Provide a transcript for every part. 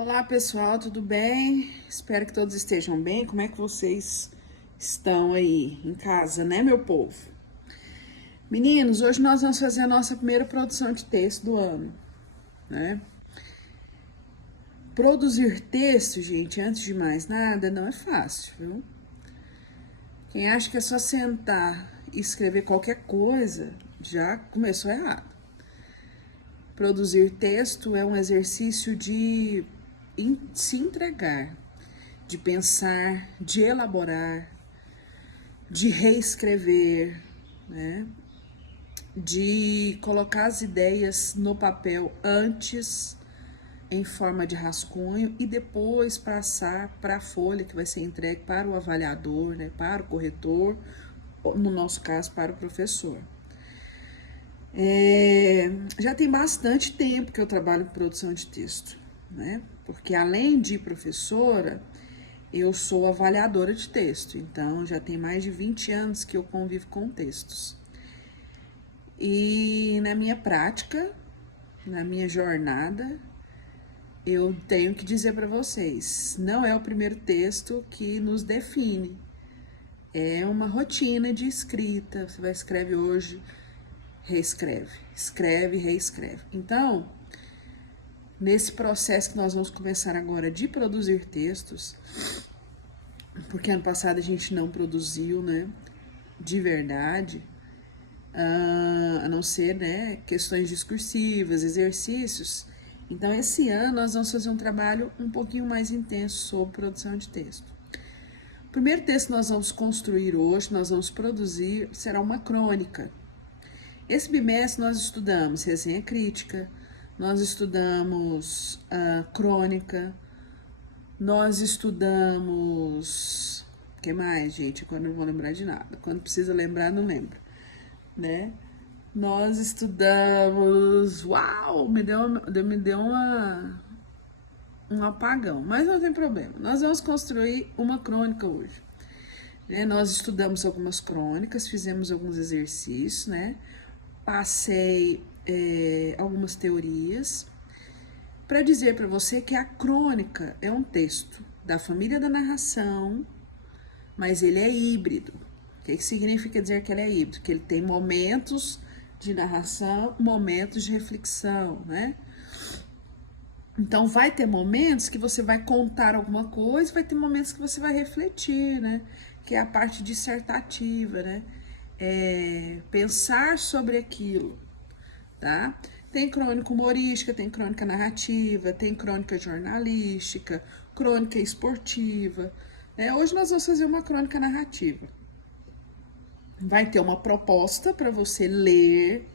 Olá pessoal, tudo bem? Espero que todos estejam bem. Como é que vocês estão aí em casa, né, meu povo? Meninos, hoje nós vamos fazer a nossa primeira produção de texto do ano, né? Produzir texto, gente, antes de mais nada, não é fácil, viu? Quem acha que é só sentar e escrever qualquer coisa, já começou errado. Produzir texto é um exercício de se entregar, de pensar, de elaborar, de reescrever, né? De colocar as ideias no papel antes em forma de rascunho e depois passar para a folha que vai ser entregue para o avaliador, né? Para o corretor, no nosso caso, para o professor. Já tem bastante tempo que eu trabalho com produção de texto, né? Porque além de professora, eu sou avaliadora de texto, então já tem mais de 20 anos que eu convivo com textos. E na minha prática, na minha jornada, eu tenho que dizer para vocês, não é o primeiro texto que nos define. É uma rotina de escrita, você vai escreve hoje, reescreve, escreve, reescreve. Então, nesse processo que nós vamos começar agora de produzir textos, porque ano passado a gente não produziu, né, de verdade, a não ser, né, questões discursivas, exercícios. Então, esse ano nós vamos fazer um trabalho um pouquinho mais intenso sobre produção de texto. O primeiro texto que nós vamos construir hoje, nós vamos produzir, será uma crônica. Esse bimestre nós estudamos resenha crítica, nós estudamos crônica, nós estudamos... O que mais, gente? Quando eu não vou lembrar de nada. Quando precisa lembrar, não lembro, né? Nós estudamos... Uau! Me deu um apagão, mas não tem problema. Nós vamos construir uma crônica hoje. Né? Nós estudamos algumas crônicas, fizemos alguns exercícios, né? Passei algumas teorias para dizer para você que a crônica é um texto da família da narração, mas ele é híbrido. O que significa dizer que ele é híbrido? Que ele tem momentos de narração, momentos de reflexão, né? Então, vai ter momentos que você vai contar alguma coisa, vai ter momentos que você vai refletir, né? Que é a parte dissertativa, né? Pensar sobre aquilo, tá? Tem crônica humorística, tem crônica narrativa, tem crônica jornalística, crônica esportiva. Hoje nós vamos fazer uma crônica narrativa. Vai ter uma proposta para você ler,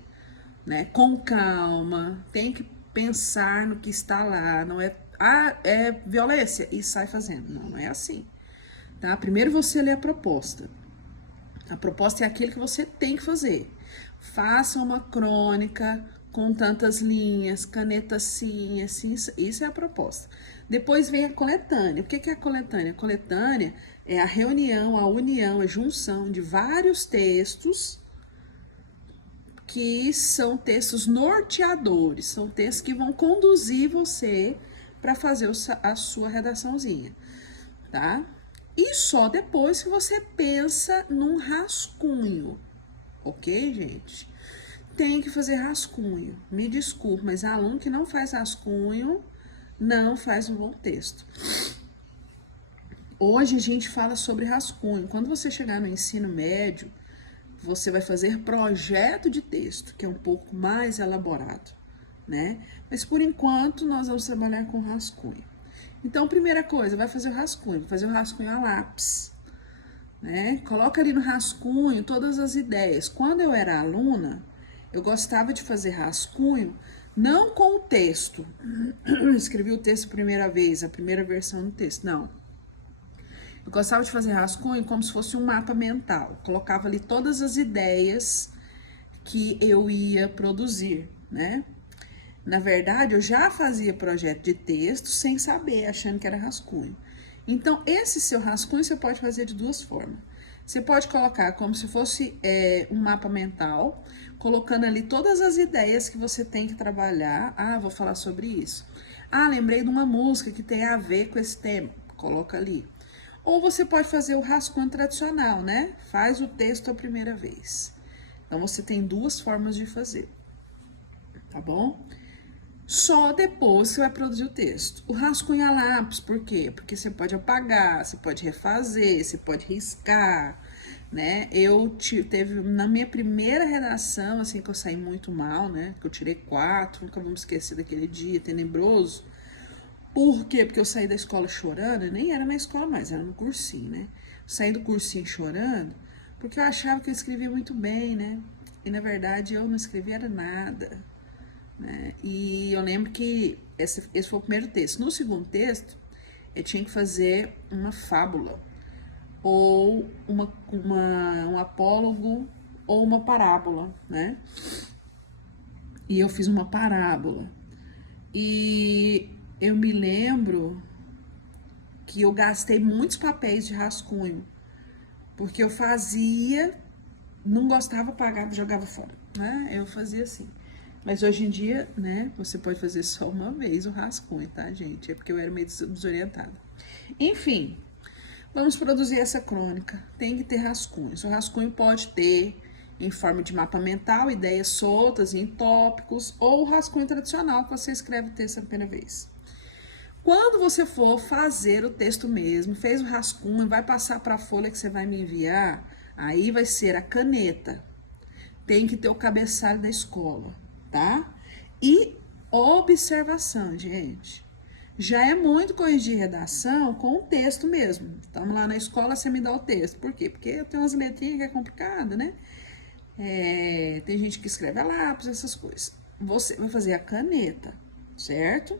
né, com calma, tem que pensar no que está lá, não é, é violência e sai fazendo, não é assim, tá? Primeiro você lê a proposta. A proposta é aquilo que você tem que fazer. Faça uma crônica com tantas linhas, caneta assim, assim, isso é a proposta. Depois vem a coletânea. O que é a coletânea? A coletânea é a reunião, a união, a junção de vários textos que são textos norteadores, são textos que vão conduzir você para fazer a sua redaçãozinha, tá? E só depois que você pensa num rascunho, ok, gente? Tem que fazer rascunho. Me desculpe, mas aluno que não faz rascunho não faz um bom texto. Hoje a gente fala sobre rascunho. Quando você chegar no ensino médio, você vai fazer projeto de texto, que é um pouco mais elaborado, né? Mas por enquanto nós vamos trabalhar com rascunho. Então, primeira coisa, vai fazer o rascunho a lápis, né? Coloca ali no rascunho todas as ideias. Quando eu era aluna, eu gostava de fazer rascunho, não com o texto. Escrevi o texto a primeira vez, a primeira versão do texto, não. Eu gostava de fazer rascunho como se fosse um mapa mental. Colocava ali todas as ideias que eu ia produzir, né? Na verdade, eu já fazia projeto de texto sem saber, achando que era rascunho. Então, esse seu rascunho você pode fazer de duas formas. Você pode colocar como se fosse um mapa mental, colocando ali todas as ideias que você tem que trabalhar. Ah, vou falar sobre isso. Ah, lembrei de uma música que tem a ver com esse tema, coloca ali. Ou você pode fazer o rascunho tradicional, né? Faz o texto a primeira vez. Então, você tem duas formas de fazer, tá bom? Só depois você vai produzir o texto. O rascunho a lápis, por quê? Porque você pode apagar, você pode refazer, você pode riscar, né? Teve na minha primeira redação, assim, que eu saí muito mal, né? Que eu tirei 4, nunca vou me esquecer daquele dia tenebroso. Por quê? Porque eu saí da escola chorando, nem era na escola mais, era no cursinho, né? Saí do cursinho chorando, porque eu achava que eu escrevia muito bem, né? E na verdade eu não escrevia nada, né? E eu lembro que esse foi o primeiro texto. No segundo texto, eu tinha que fazer uma fábula, ou um apólogo, ou uma parábola, né? E eu fiz uma parábola. E eu me lembro que eu gastei muitos papéis de rascunho, porque eu fazia, não gostava, pagava, jogava fora, né? Eu fazia assim. Mas hoje em dia, né, você pode fazer só uma vez o rascunho, tá, gente? É porque eu era meio desorientada. Enfim, vamos produzir essa crônica. Tem que ter rascunhos. O rascunho pode ter em forma de mapa mental, ideias soltas em tópicos, ou o rascunho tradicional que você escreve o texto a primeira vez. Quando você for fazer o texto mesmo, fez o rascunho, vai passar para a folha que você vai me enviar, aí vai ser a caneta. Tem que ter o cabeçalho da escola, tá? E observação, gente. Já é muito corrigir redação com o texto mesmo. Estamos lá na escola, você me dá o texto. Por quê? Porque eu tenho umas letrinhas que é complicado, né? Tem gente que escreve a lápis, essas coisas. Você vai fazer a caneta, certo?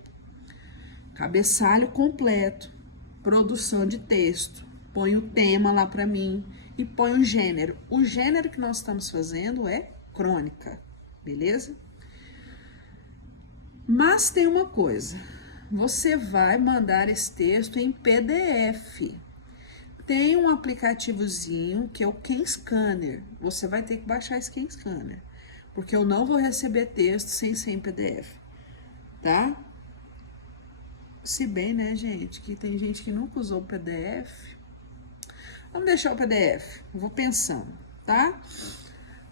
Cabeçalho completo, produção de texto. Põe o tema lá para mim e põe o gênero. O gênero que nós estamos fazendo é crônica, beleza? Mas tem uma coisa, você vai mandar esse texto em PDF. Tem um aplicativozinho que é o Scanner. Você vai ter que baixar esse Scanner, porque eu não vou receber texto sem ser em PDF, tá? Se bem, né, gente, que tem gente que nunca usou o PDF. Vamos deixar o PDF, eu vou pensando, tá?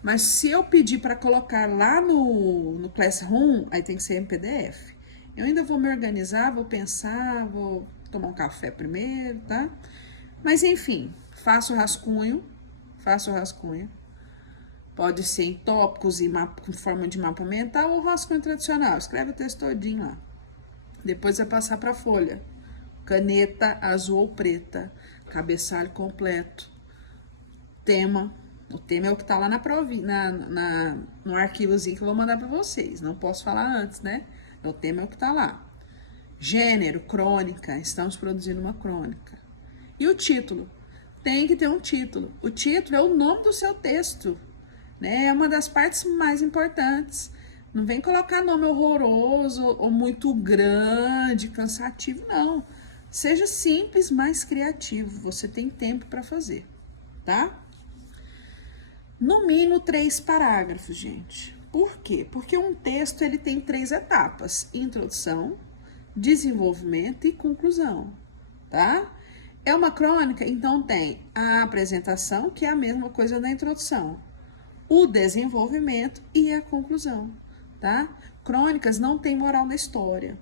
Mas se eu pedir para colocar lá no Classroom, aí tem que ser em PDF. Eu ainda vou me organizar, vou pensar, vou tomar um café primeiro, tá? Mas enfim, faço o rascunho. Pode ser em tópicos e com forma de mapa mental ou rascunho tradicional. Escreve o texto todinho lá. Depois vai passar para a folha. Caneta azul ou preta, cabeçalho completo, tema. O tema é o que tá lá na provinha, no arquivozinho que eu vou mandar para vocês. Não posso falar antes, né? O tema é o que tá lá. Gênero, crônica. Estamos produzindo uma crônica. E o título? Tem que ter um título. O título é o nome do seu texto, né? É uma das partes mais importantes. Não vem colocar nome horroroso ou muito grande, cansativo, não. Seja simples, mas criativo. Você tem tempo para fazer, tá? No mínimo 3 parágrafos, gente. Por quê? Porque um texto ele tem 3 etapas: introdução, desenvolvimento e conclusão, tá? É uma crônica, então tem a apresentação, que é a mesma coisa da introdução, o desenvolvimento e a conclusão, tá? Crônicas não tem moral na história.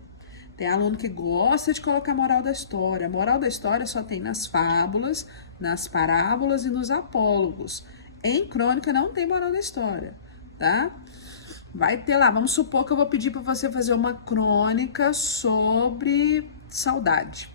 Tem aluno que gosta de colocar moral da história. A moral da história só tem nas fábulas, nas parábolas e nos apólogos. Em crônica não tem moral da história, tá? Vai ter lá, vamos supor que eu vou pedir para você fazer uma crônica sobre saudade.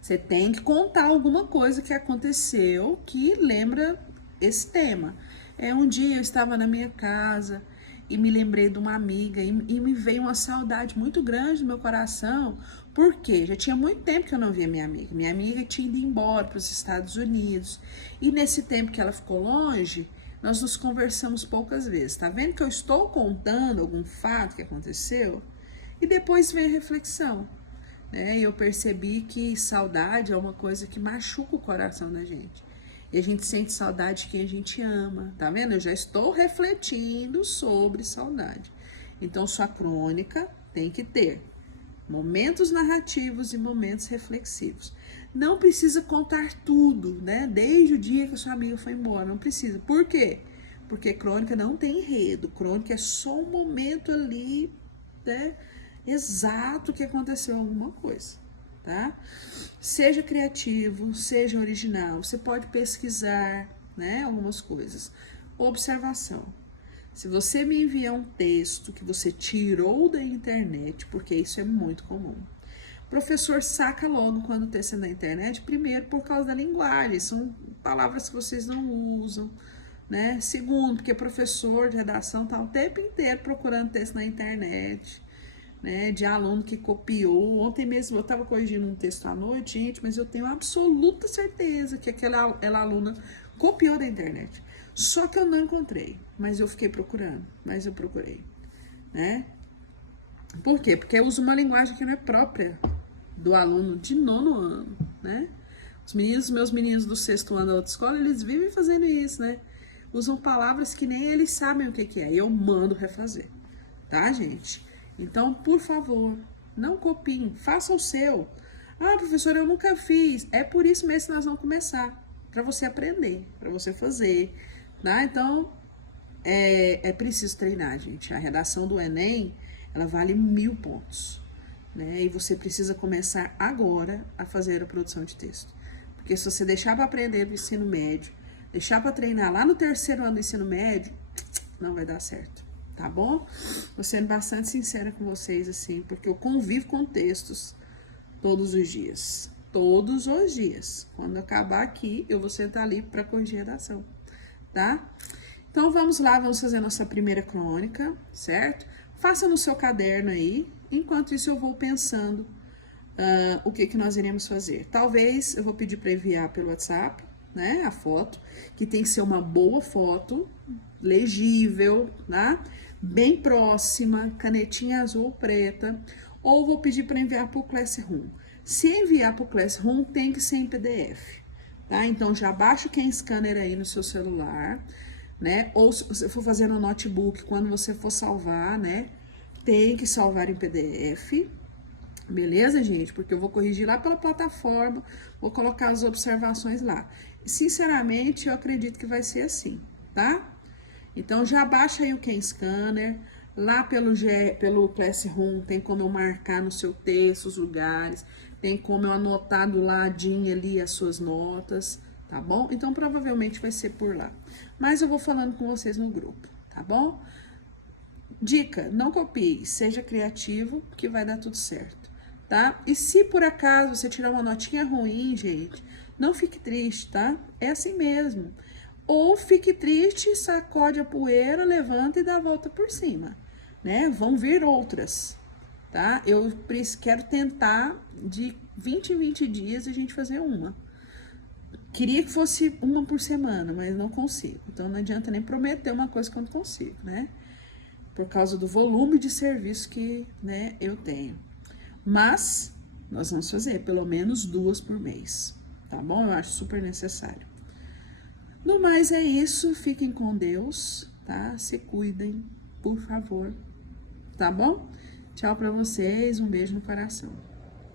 Você tem que contar alguma coisa que aconteceu que lembra esse tema. Um dia eu estava na minha casa e me lembrei de uma amiga e me veio uma saudade muito grande no meu coração, porque já tinha muito tempo que eu não via minha amiga. Minha amiga tinha ido embora para os Estados Unidos e nesse tempo que ela ficou longe, nós nos conversamos poucas vezes. Tá vendo que eu estou contando algum fato que aconteceu? E depois vem a reflexão, né? E eu percebi que saudade é uma coisa que machuca o coração da gente. E a gente sente saudade de quem a gente ama, tá vendo? Eu já estou refletindo sobre saudade. Então, sua crônica tem que ter Momentos narrativos e momentos reflexivos. Não precisa contar tudo, né? Desde o dia que a sua amiga foi embora, não precisa. Por quê? Porque crônica não tem enredo. Crônica é só um momento ali, né? Exato que aconteceu alguma coisa, tá? Seja criativo, seja original. Você pode pesquisar, né? Algumas coisas. Observação. Se você me enviar um texto que você tirou da internet, porque isso é muito comum, o professor saca logo quando o texto é na internet, primeiro por causa da linguagem, são palavras que vocês não usam, né? Segundo, porque professor de redação tá o tempo inteiro procurando texto na internet, né? De aluno que copiou. Ontem mesmo eu estava corrigindo um texto à noite, gente, mas eu tenho absoluta certeza que aquela aluna copiou da internet. Só que eu não encontrei, mas eu fiquei procurando, mas eu procurei, né? Por quê? Porque eu uso uma linguagem que não é própria do aluno de 9º ano, né? Meus meninos do 6º ano da outra escola, eles vivem fazendo isso, né? Usam palavras que nem eles sabem o que é. Eu mando refazer, tá, gente? Então, por favor, não copiem, faça o seu. Ah, professor, eu nunca fiz. É por isso mesmo que nós vamos começar, para você aprender, para você fazer, tá? Então, é preciso treinar, gente. A redação do Enem, ela vale 1000 pontos, né? E você precisa começar agora a fazer a produção de texto. Porque se você deixar para aprender no ensino médio, deixar para treinar lá no 3º ano do ensino médio, não vai dar certo, tá bom? Tô sendo bastante sincera com vocês, assim, porque eu convivo com textos todos os dias. Todos os dias. Quando acabar aqui, eu vou sentar ali para corrigir a redação, tá? Então, vamos lá, vamos fazer a nossa primeira crônica, certo? Faça no seu caderno aí. Enquanto isso, eu vou pensando o que nós iremos fazer. Talvez eu vou pedir para enviar pelo WhatsApp, né? A foto, que tem que ser uma boa foto, legível, tá? Bem próxima, canetinha azul ou preta. Ou vou pedir para enviar para o Classroom. Se enviar para o Classroom, tem que ser em PDF, tá? Então, já baixa o Ken Scanner aí no seu celular, né? Ou se você for fazer no notebook, quando você for salvar, né? Tem que salvar em PDF, beleza, gente? Porque eu vou corrigir lá pela plataforma, vou colocar as observações lá. Sinceramente, eu acredito que vai ser assim, tá? Então, já baixa aí o Ken Scanner. Lá pelo Classroom tem como eu marcar no seu texto os lugares, tem como eu anotar do ladinho ali as suas notas, tá bom? Então, provavelmente vai ser por lá. Mas eu vou falando com vocês no grupo, tá bom? Dica, não copie, seja criativo, que vai dar tudo certo, tá? E se por acaso você tirar uma notinha ruim, gente, não fique triste, tá? É assim mesmo. Ou fique triste, sacode a poeira, levanta e dá a volta por cima, né? Vão vir outras, tá? Eu quero tentar de 20 em 20 dias a gente fazer uma. Queria que fosse uma por semana, mas não consigo. Então, não adianta nem prometer uma coisa que eu não consigo, né? Por causa do volume de serviço que, né, eu tenho. Mas, nós vamos fazer pelo menos 2 por mês, tá bom? Eu acho super necessário. No mais, é isso. Fiquem com Deus, tá? Se cuidem, por favor, tá bom? Tchau pra vocês, um beijo no coração.